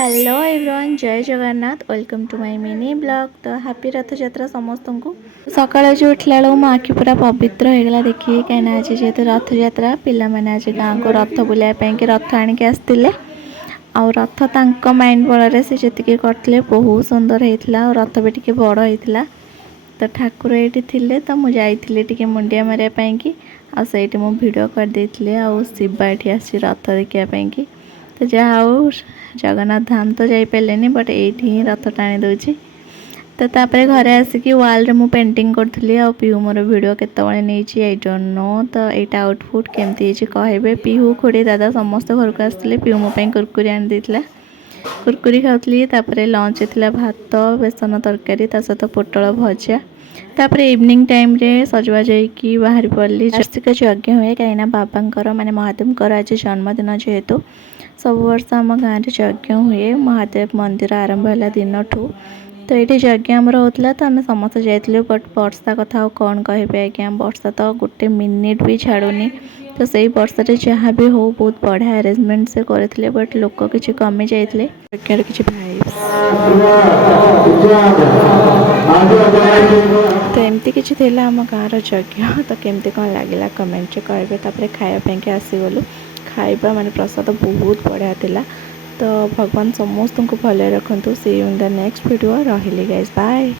Hello everyone, जय Jagannath. Welcome to my mini blog. तो happy Rath Yatra समस्त को। सकाल जो उठला बेलू मो आखि पूरा पवित्र होगला देखिए कहीं आज जेहेतु रथ यात्रा पिला मैंने आज गाँव को रथ बुलाइपाई रथ आणिक आसते आउ रथ तांक माइंड बल से जी करते बहुत सुंदर होता और रथ भी टी बड़ होता। तो ठाकुर ये थे तो मुझे मुंडिया मारे कि आईटी मु भिड करदे आउ शिवा ये आसी रथ देखापी। तो जहाँ जगन्नाथ धाम तो जापारे बट ये रथ टाणी दूची। तो तापर घरे आसिकी वाल रे मु पेंटिंग करी आ पीहू मोर वीडियो केतबळे नहीं आई डोंट नो। तो यहाँ आउटपुट केमती कहे पीहू खोड़ी दादा समस्त घर को आसते पीहू मो कुरकुरी आनी देथिला। कुरकुरी खाऊली। तापर लंच होता भात बेसन तरकारी सहित पोटल भजा। तापर इवनिंग टाइम रे सजबाज होगी बाहरी पड़ली। वार्षिक यज्ञ हुए कहीं बाबा माने महादेव आज जन्मदिन जेहेतु सब वर्ष आम गाँव में यज्ञ हुए महादेव मंदिर आरंभ है दिन ठू। तो ये यज्ञ आमर होता तो आम समस्त जाइलु बट वर्षा कथा कौन कहे आज्ञा वर्षा तो गोटे मिनिट भी छाड़ुनी। तो से वर्षा जहाँ भी हो बहुत बढ़िया अरेंजमेंट से करते बट लोक किसी कमी जाते यज्ञ किसी भाइब्स तो एमती किसी थिला आम गाँव यज्ञ। तो केमती कौन लगे कमेंट करेंगे। तापर खायापी आसीगलु खाइबा माने प्रसाद बहुत बढ़िया थिला। तो भगवान समस्त को भले रखु। See you in the next video. रही गाइस बाय।